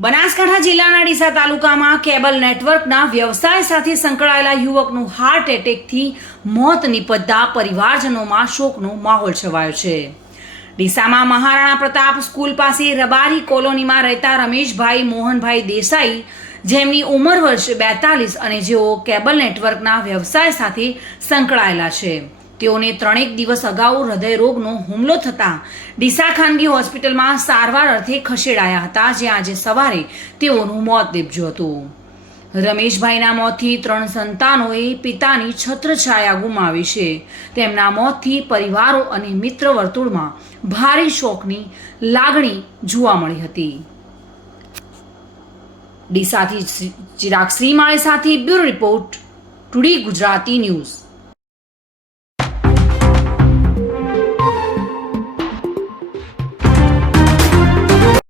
બનાસકાંઠા જિલ્લાના ડીસા તાલુકામાં કેબલ નેટવર્કના વ્યવસાય સાથે સંકળાયેલા યુવકનું હાર્ટ એટેકથી મોત નિપજતા પરિવારજનોમાં શોકનો માહોલ છવાયો છે. ડીસામાં મહારાણા પ્રતાપ સ્કૂલ પાસે રબારી કોલોનીમાં રહેતા રમેશભાઈ મોહનભાઈ દેસાઈ, જેમની ઉંમર વર્ષ 42 અને જેઓ કેબલ નેટવર્કના વ્યવસાય સાથે સંકળાયેલા છે, તેઓને 3 દિવસ અગાઉ હૃદયરોગનો હુમલો થતાં ડીસા ખાનગી હોસ્પિટલમાં સારવાર અર્થે ખસેડાયા હતા, જ્યાં આજે સવારે તેઓનું મોત નીપજ્યું હતું. રમેશભાઈના મોતથી 3 સંતાનોએ પિતાની છત્રછાયા ગુમાવી છે. તેમના મોતથી પરિવારો અને મિત્ર વર્તુળમાં ભારે શોકની લાગણી જોવા મળી હતી. ડીસાથી ચિરાગ શ્રીમાળી સાથે bureau report, today Gujarati news.